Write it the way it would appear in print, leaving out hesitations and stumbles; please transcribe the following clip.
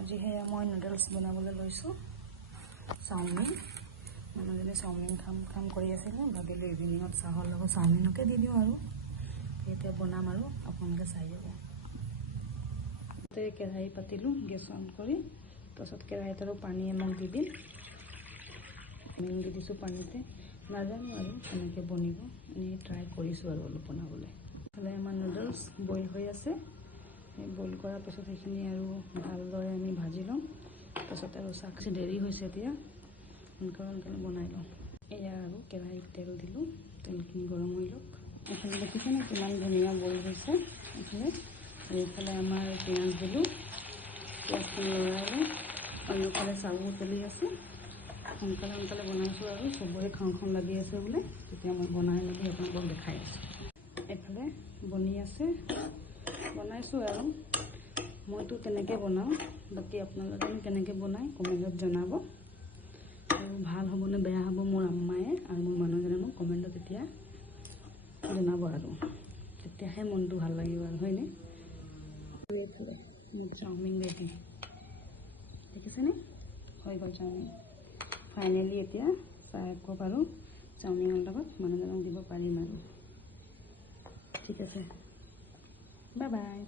আজি সেয়া মই নুডলছ বনাবলৈ লৈছোঁ চাওমিন মানুহজনে চাওমিন খাম কৰি আছিলে ভাবিলোঁ ইভিনিঙত চাহৰ লগত চাওমিনকে দি দিওঁ আৰু এতিয়া বনাম আৰু আপোনালোকে চাই যাব কেৰাহী পাতিলোঁ গেছ অন কৰি তাৰপিছত কেৰাহীত আৰু পানী এমক দি দিম চাওমিন দি দিছোঁ পানীতে নাজানো আৰু কেনেকৈ বনিব এনেই ট্ৰাই কৰিছোঁ আৰু অলপ বনাবলৈ হ'লে আমাৰ নুডলছ বইল হৈ আছে বইল কৰাৰ পাছত সেইখিনি আৰু ভালদৰে আমি ভাজি ল'ম তাৰপিছত আৰু চাকচি দেৰি হৈছে এতিয়া সোনকালে বনাই লওঁ এয়া আৰু কেৰাহীত তেল দিলোঁ তেলখিনি গৰম হৈ লওক এইফালে দেখিছেনে কিমান ধুনীয়া বইল হৈছে এইফালে আমাৰ পিঁয়াজ দিলোঁ পিঁয়াজখিনি লৰালোঁ আৰু এইফালে চাউল চলি আছে সোনকালে বনাইছোঁ আৰু চবৰে খাওঁ লাগি আছে বোলে তেতিয়া মই বনাই মেলি আপোনালোকক দেখাই আছোঁ এইফালে বনি আছে বনাইছোঁ আৰু মইতো তেনেকৈ বনাওঁ বাকী আপোনালোকে কেনেকৈ বনায় কমেণ্টত জনাব আৰু ভাল হ'ব নে বেয়া হ'ব মোৰ আম্মায়ে আৰু মোৰ মানুহজনে মোক কমেণ্টত তেতিয়া জনাব আৰু তেতিয়াহে মনটো ভাল লাগিব আৰু হয়নে এইফালে মোৰ চাওমিন ৰেডি দেখিছেনে হৈ গ'ল চাওমিন ফাইনেলি এতিয়া চাই আকৌ পাৰোঁ চাওমিনৰ লগত মানুহজনক দিব পাৰিম আৰু ঠিক আছে বাই বাই